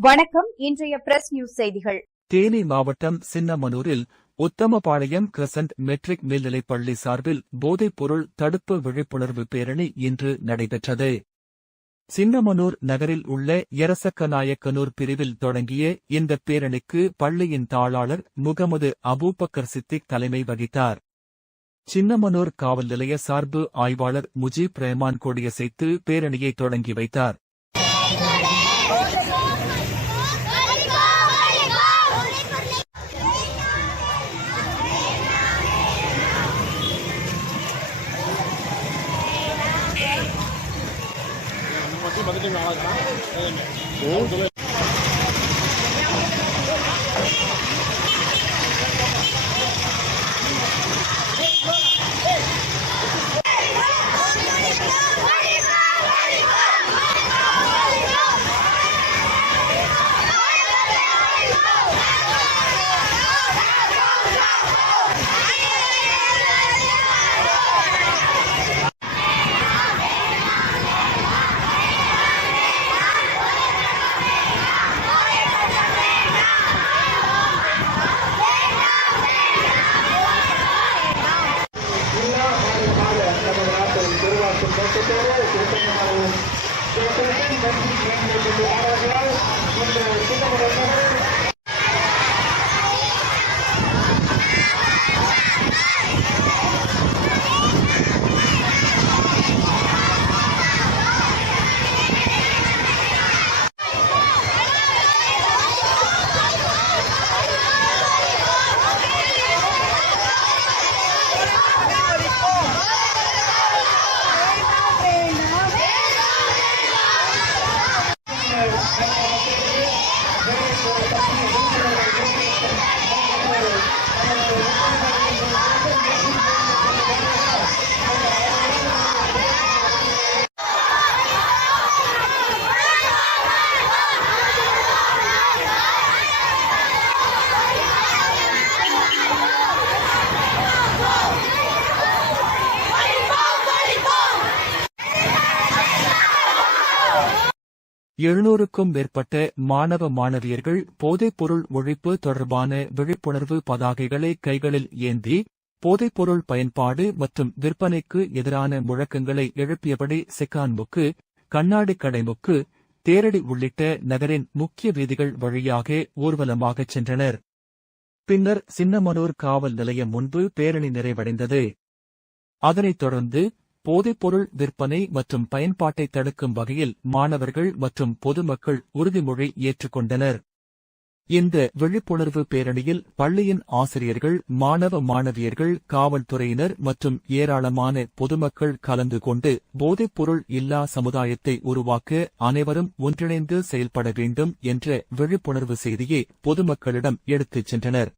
வணக்கம். இன்றைய press news செய்திகள். தேனி மாவட்டம் சின்னமனூரில் உத்தமபாளையம் கிரசன்ட் மெட்ரிக் மேல்நிலைப்பள்ளி சார்பில் போதைப் பொருள் தடுப்பு விழிப்புணர்வு பேரணி இன்று நடைபெற்றது. சின்னமனூர் நகரில் உள்ள எரசக்கநாயக்கனூர் பிரிவில் தொடங்கிய இந்த பேரணிக்கு பள்ளியின் தாளாளர் முகமது அபூபக்கர் சித்திக் தலைமை வகித்தார். சின்னமனூர் காவல் நிலைய சார்பு ஆய்வாளர் முஜீப் ரஹ்மான் கொடியசைத்து பேரணியை தொடங்கி வைத்தார். எழுநூறுக்கும் மேற்பட்ட மாணவ மாணவியர்கள் போதைப்பொருள் ஒழிப்பு தொடர்பான விழிப்புணர்வு பதாகைகளை கைகளில் ஏந்தி போதைப்பொருள் பயன்பாடு மற்றும் விற்பனைக்கு எதிரான முழக்கங்களை எழுப்பியபடி செக்கான்முக்கு, கண்ணாடி கடைமுக்கு, தேரடி உள்ளிட்ட நகரின் முக்கிய வீதிகள் வழியாக ஊர்வலமாகச் சென்றனர். பின்னர் சின்னமனூர் காவல் நிலையம் முன்பு பேரணி நிறைவடைந்தது. அதனைத் தொடர்ந்து போதைப்பொருள் விற்பனை மற்றும் பயன்பாட்டை தடுக்கும் வகையில் மாணவர்கள் மற்றும் பொதுமக்கள் உறுதிமொழி ஏற்றுக்கொண்டனர். இந்த விழிப்புணர்வு பேரணியில் பள்ளியின் ஆசிரியர்கள், மாணவ மாணவியர்கள், காவல்துறையினர் மற்றும் ஏராளமான பொதுமக்கள் கலந்து கொண்டு போதைப்பொருள் இல்லா சமுதாயத்தை உருவாக்க அனைவரும் ஒன்றிணைந்து செயல்பட வேண்டும் என்ற விழிப்புணர்வு செய்தியை பொதுமக்களிடம் எடுத்துச் சென்றனர்.